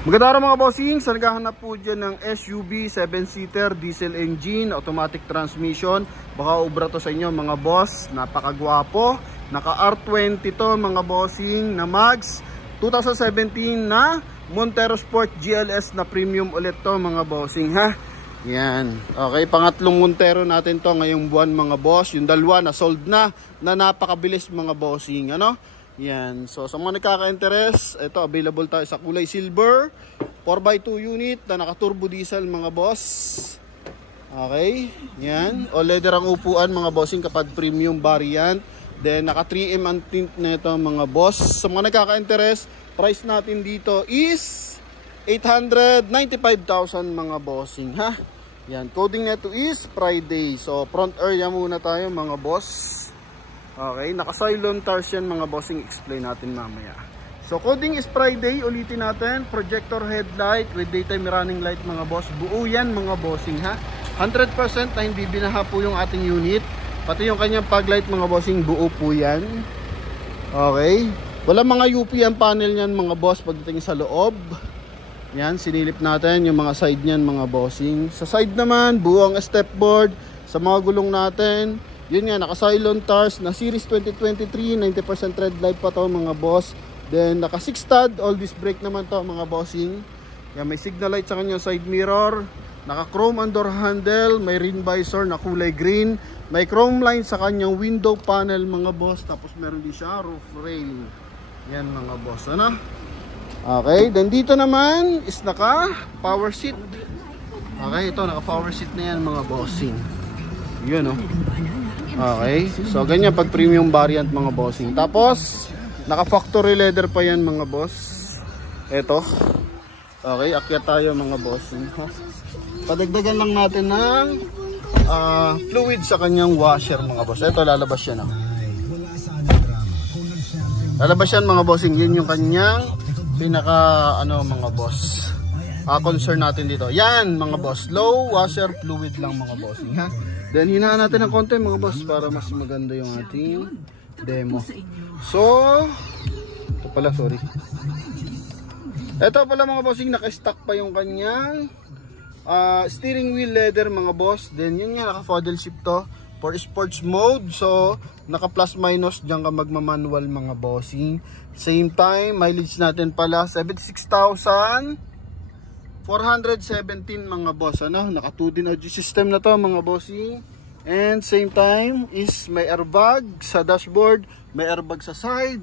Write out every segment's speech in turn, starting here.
Magandang araw mga bossing, sa naghahanap po dyan ng SUV 7-seater, diesel engine, automatic transmission. Baka ubra to sa inyo mga boss, napakagwapo. Naka R20 to mga bossing na Max 2017 na Montero Sport GLS na premium ulit to mga bossing ha. Yan, okay, pangatlong Montero natin to ngayong buwan mga boss. Yung dalawa na sold na napakabilis mga bossing, ano? Yan, so sa mga nagkaka-interest, ito available tayo sa kulay silver 4x2 unit na naka turbo diesel mga boss. Okay, yan, all leather ang upuan mga bossing kapag premium variant. Then naka 3M ang tint na ito mga boss. Sa mga nagkaka-interest, price natin dito is 895,000 mga bossing ha. Yan, coding nito is Friday. So front area muna tayo mga boss. Okay, naka-silent tires yan mga bossing, explain natin mamaya. So coding is Friday, ulitin natin. Projector headlight with daytime running light mga boss. Buo yan mga bossing ha. 100% na hindi binaha po yung ating unit. Pati yung kanyang paglight mga bossing, buo po yan. Okay, wala mga UP ang panel yan mga boss pagdating sa loob. Yan, sinilip natin yung mga side niyan mga bossing. Sa side naman, buo ang step board. Sa mga gulong natin, yun nga, naka-silent tires na series 2023, 90% red light pa to mga boss. Then naka 6 stud, all disc brake naman to mga bossing. Yan, may signal light sa kanyang side mirror. Naka chrome ang door handle, may rim visor na kulay green. May chrome line sa kanyang window panel mga boss. Tapos meron din siya roof rail. Yan mga boss, ano? Okay, then dito naman is naka power seat. Okay, ito naka power seat na yan mga bossing. Yun, oh. Okay, so ganyan pag premium variant mga bossing. Tapos naka factory leather pa yan mga boss. Ito. Okay, akyat tayo mga bossing ha. Padagdagan lang natin ng fluid sa kanyang washer mga boss. Ito lalabas yan, oh. Lalabas yan mga bossing. Yun yung kanyang pinaka ano mga boss, concern natin dito. Yan mga boss, low washer fluid lang mga bossing ha. Then hinaan natin ng konti mga boss para mas maganda yung ating demo. So ito pala, sorry. Ito pala mga bossing, naka-stock pa yung kanyang steering wheel leather mga boss. Then yun nga, naka-paddle shift to for sports mode. So naka plus minus dyan ka magmamanual mga bossing. Same time, mileage natin pala 76,417 mga boss, ano? Naka 2D audio system na to mga bossing. And same time is may airbag sa dashboard, may airbag sa side.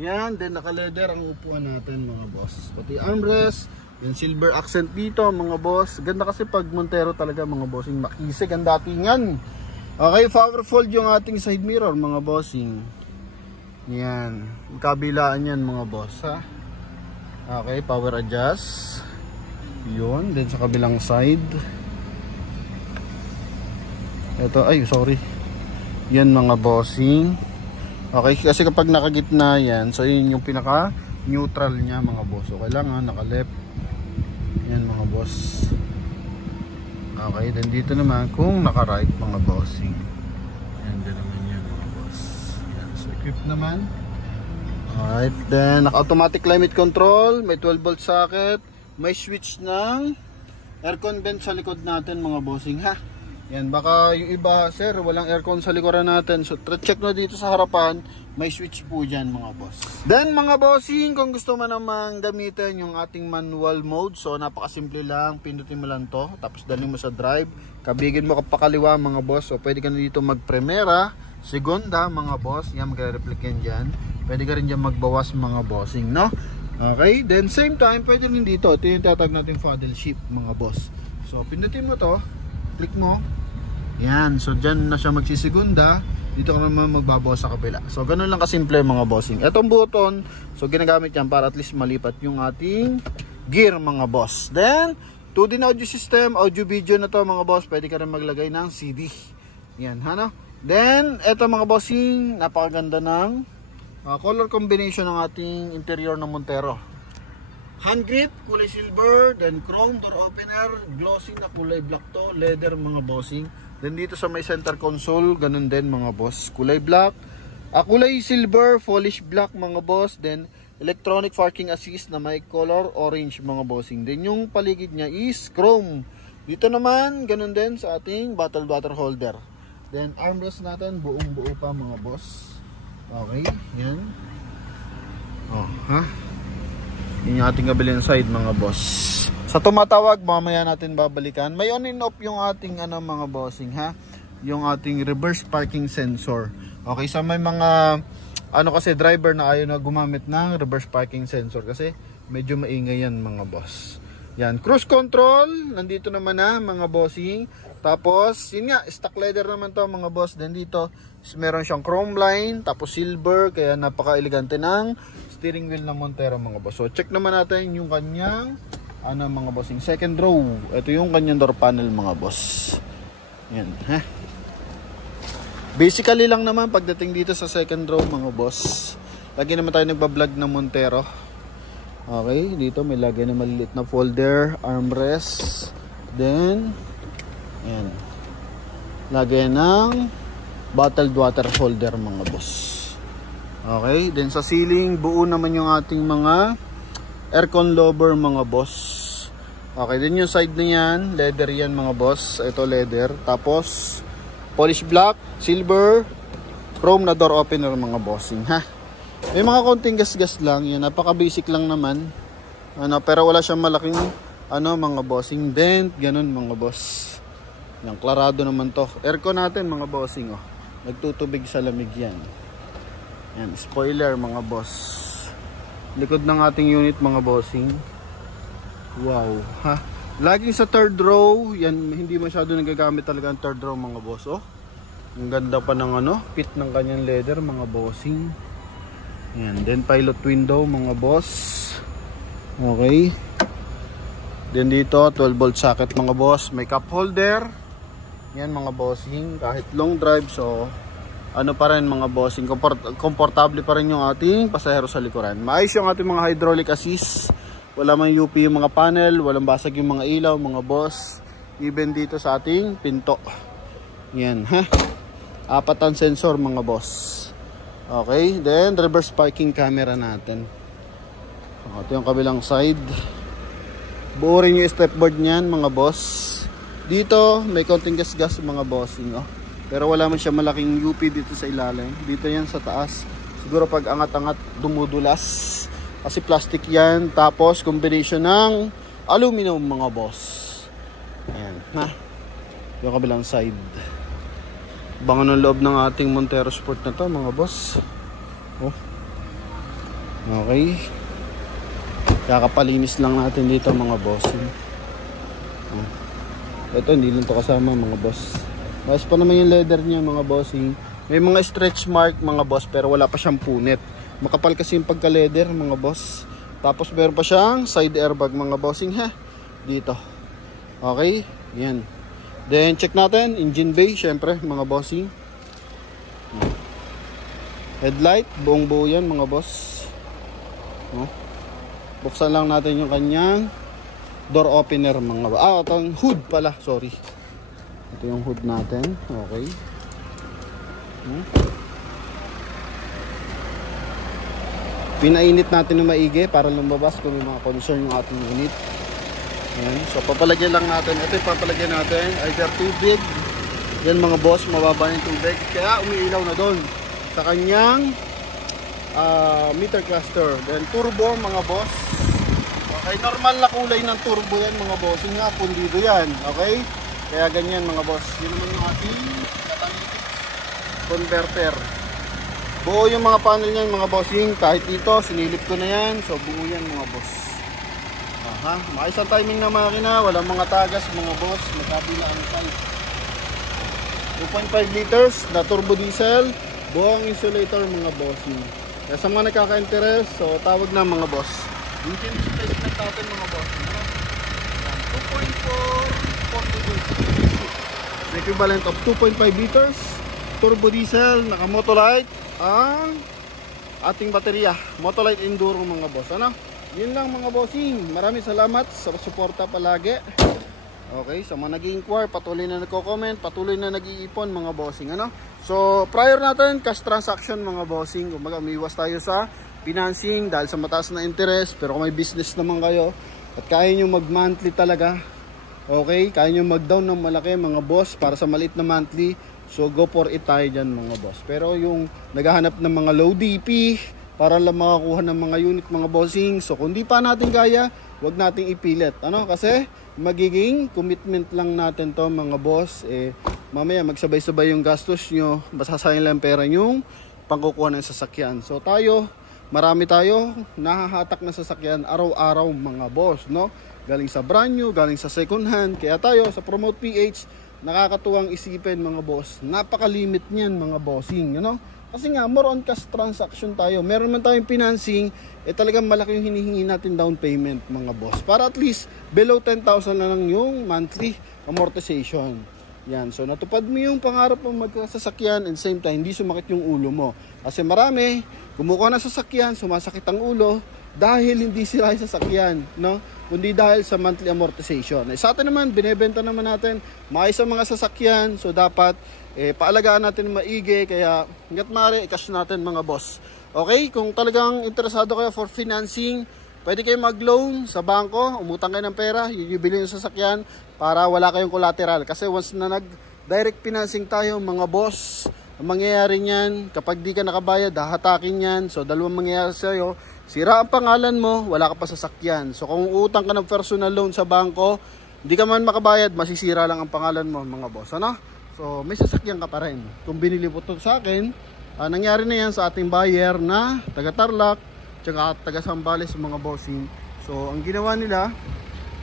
Yan, then naka leather ang upuan natin mga boss. Pati armrest, yung silver accent dito mga boss. Ganda kasi pag Montero talaga mga bossing, makisig ang datingan. Okay, power fold yung ating side mirror mga bossing. Yan, kabilaan yan mga boss ha. Okay, power adjust. Yun, then sa kabilang side. Ito, ay sorry. Yan mga bossing. Okay, kasi kapag nakagitna yan, so yun yung pinaka neutral niya mga boss. So kailangan naka left. Yan mga boss. Okay, then dito naman kung naka right mga bossing. Yan din naman yan mga boss. Yan, so equip naman. Alright, then naka automatic climate control, may 12 volt socket, may switch ng aircon vent sa likod natin mga bossing ha. Yan, baka yung iba, sir, walang aircon sa likuran natin. So check na dito sa harapan, may switch po dyan mga boss. Then mga bossing, kung gusto mo namang gamitin yung ating manual mode, so napakasimple lang, pindutin mo lang to, tapos dalhin mo sa drive, kabigin mo kapakaliwa mga boss. So pwede ka na dito mag primera, segunda mga boss, yan magre-reflect yan dyan. Pwede ka rin dyan magbawas mga bossing, no? Okay, then same time, pwede rin dito, ito yung tatag natin paddle shift mga boss. So pindutin mo to, click mo. Yan, so dyan na siya magsisigunda. Dito ka naman magbabawas sa kabila. So ganun lang kasimple mga bossing. Etong button, so ginagamit yan para at least malipat yung ating gear mga boss. Then 2D na audio system, audio video na to mga boss. Pwede ka rin maglagay ng CD. Yan, ano? Then eto mga bossing, napakaganda ng color combination ng ating interior ng Montero. Hand grip, kulay silver, then chrome door opener, glossy na kulay black to, leather mga bossing. Then dito sa may center console, ganun din mga boss, kulay black. Kulay silver, polish black mga boss. Then electronic parking assist na may color orange mga bossing. Then yung paligid niya is chrome. Dito naman, ganun din sa ating bottled water holder. Then armrest natin, buong buo pa mga boss. Okay, yan. Oh, ha? Yun yung ating kabilang side mga boss. Sa tumatawag, mamaya natin babalikan. May on and off yung ating mga bossing ha. Yung ating reverse parking sensor. Okay, sa may mga kasi driver na ayaw na gumamit ng reverse parking sensor kasi medyo maingay yan mga boss. Yan, cruise control, nandito naman na mga bossing. Tapos, yun nga, stock leather naman to mga boss. Then dito, meron siyang chrome line, tapos silver, kaya napaka-elegante ng steering wheel ng Montero mga boss. So, check naman natin yung kanyang, mga bossing, second row. Ito yung kanyang door panel mga boss. Yan, ha? Basically lang naman pagdating dito sa second row mga boss. Lagi naman tayo nagbablog ng Montero. Okay, dito may lagay na maliliit na folder, armrest. Then, ayan. Lagay ng bottled water holder mga boss. Okay, then sa ceiling, buo naman yung ating mga aircon lover mga boss. Okay, then yung side na yan, leather yan mga boss. Ito leather. Tapos, polish black, silver, chrome na door opener mga bossing ha. May mga konting gas-gas lang, yan napaka basic lang naman. Pero wala siyang malaking mga bossing dent, ganun mga boss. Yan, klarado naman to. Aircon natin mga bossing oh. Nagtutubig sa lamig yan. Yan, spoiler mga boss. Likod ng ating unit mga bossing. Wow, ha. Laging sa third row, yan hindi masyado nagagamit talaga ang third row mga boss oh. Ang ganda pa ng fit ng kanyang leather mga bossing. Yan, then pilot window mga boss. Okay. Then dito 12 volt socket mga boss, may cup holder. Yan mga bossing, kahit long drive so pa rin mga bossing, komportable pa rin yung ating pasahero sa likuran. Maayos yung ating mga hydraulic assist. Wala mang UP yung mga panel, walang basag yung mga ilaw, mga boss. Even dito sa ating pinto. Yan, ha? 4 ang sensor, mga boss. Okay, then reverse parking camera natin. Ito yung kabilang side. Buo rin yung stepboard niyan, mga boss. Dito, may konting gas-gas, mga bossing, oh. Pero wala man siya malaking UP dito sa ilalim. Dito yan sa taas. Siguro pag angat-angat, dumudulas. Kasi plastic yan, tapos combination ng aluminum mga boss. Ayan, ha? Yung kabilang side. Bangan ng loob ng ating Montero Sport na to mga boss. Oh. Okay. Kakapalinis lang natin dito mga boss. Oh. Ito hindi lang to kasama mga boss. Mas pa naman yung leather niya mga bossing. May mga stretch mark mga boss pero wala pa siyang punit. Makapal kasi yung pagka-leather mga boss. Tapos meron pa siyang side airbag mga bossing ha. Dito. Okay. Yan. Then check natin. Engine bay syempre mga bossing. Headlight. Buong buo yan mga boss. Buksan lang natin yung kanyang door opener mga boss. Itong hood pala. Sorry. Ito yung hood natin. Okay. Pinainit natin ng maigi para lumabas kung may mga concern yung ating unit. Ayan. So papalagyan lang natin. Ito yung papalagyan natin. Either tubig. Yan mga boss, mababa yung tubig. Kaya umiilaw na doon sa kanyang meter cluster. Then turbo mga boss. Okay, normal na kulay ng turbo yan mga boss. Yung nga, pundido yan. Okay? Kaya ganyan mga boss. Yun naman yung ating catalytic converter. Buo yung mga panel niyan mga bossing. Kahit dito, sinilip ko na yan. So buo yan mga boss. Aha, maayos ang timing ng makina. Walang mga tagas mga boss. Magkabila ang size. 2.5 liters na turbo diesel. Buong insulator mga bossing. Kaya sa mga nakaka-interest, so tawag na mga boss. Engine displacement natin mga boss. 2.4 equivalent of 2.5 liters. Turbo diesel, naka Motolite ang ating baterya, Motolite Enduro mga boss. Yun lang mga bossing. Maraming salamat sa suporta palagi. Okay, sa mga nag-i-inquire, patuloy na nagko-comment, patuloy na nag-iipon mga bossing. So prior natin cash transaction mga bossing. Kumbaga umiwas tayo sa financing dahil sa mataas na interest. Pero kung may business naman kayo at kaya nyo mag monthly talaga, okay, kaya nyo mag down ng malaki mga boss para sa maliit na monthly, so go for it tayo dyan mga boss. Pero yung naghahanap ng mga low DP para lang makakuha ng mga unit mga bossing, so kung di pa natin kaya, wag nating ipilit, ano, kasi magiging commitment lang natin to mga boss. Mamaya magsabay-sabay yung gastos nyo, masasayang lang pera yung pangkukuha ng sasakyan. So marami tayo nahahatak na sasakyan araw-araw mga boss, no? Galing sa brand new, galing sa second hand. Kaya tayo sa Promote PH, nakakatuwang isipin mga boss, napakalimit niyan mga bossing, you know? Kasi nga more on cash transaction tayo. Meron man tayong financing, talagang malaki yung hinihingi natin down payment mga boss, para at least below 10,000 na lang yung monthly amortization. Yan, so natupad mo yung pangarap mo magkasasakyan and same time hindi sumakit yung ulo mo. Kasi marami kumukuha ng sasakyan, sumasakit ang ulo dahil hindi sila yung sasakyan, no? Kundi dahil sa monthly amortization. Sa atin naman, binebenta naman natin maayos ang mga sasakyan, so dapat paalagaan natin maigi, kaya hangga't maaari i-cash natin mga boss. Okay, kung talagang interesado kayo for financing, pwede kayo mag-loan sa bangko, umutang kayo ng pera, bibili yung sasakyan para wala kayong collateral. Kasi once na nag-direct financing tayo mga boss, ang mangyayari niyan, kapag di ka nakabayad, hahatakin yan. So dalawang mangyayari sa'yo, sira ang pangalan mo, wala ka pa sasakyan. So kung utang ka ng personal loan sa bangko, hindi ka man makabayad, masisira lang ang pangalan mo mga boss, ano? So may sasakyan ka pa rin. Kung binili po ito sa akin, nangyari na yan sa ating buyer na taga Tarlac tsaka taga Sambales mga bossing. So ang ginawa nila,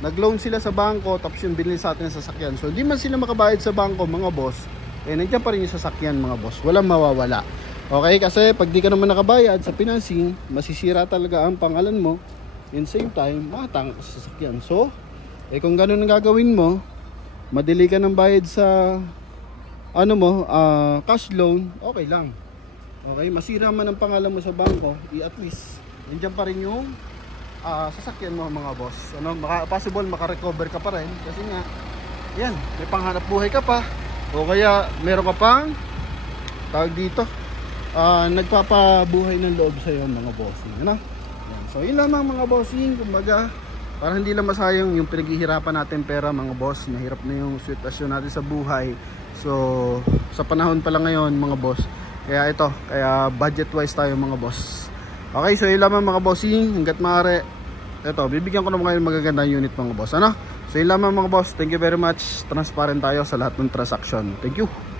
nag-loan sila sa bangko, tapos yung binili sa atin ng sasakyan. So hindi man sila makabayad sa bangko mga boss, nandiyan pa rin yung sasakyan mga boss, walang mawawala. Okay, kasi pag di ka naman nakabayad sa financing, masisira talaga ang pangalan mo, in same time matang ka sa sasakyan. So kung ganun ang gagawin mo, madili ka ng bayad sa cash loan, okay lang. Okay, masira man ang pangalan mo sa bangko, at least nandiyan pa rin yung sasakyan mo mga boss. Possible makarecover ka pa rin kasi nga yan, may panghanap buhay ka pa, o kaya meron ka pang tawag dito, nagpapabuhay ng loob sa iyo mga bossing, ano? Yan. So yun lamang mga bossing, kumbaga para hindi lang masayang yung pinaghihirapan natin pera mga boss. Mahirap na yung sitwasyon natin sa buhay. So sa panahon pa lang ngayon mga boss, kaya budget wise tayo mga boss. Okay, so yun lamang mga bossing, hanggat maaari bibigyan ko naman kayo magagandang unit mga boss, ano? So yun lamang mga boss, thank you very much. Transparent tayo sa lahat ng transaction. Thank you.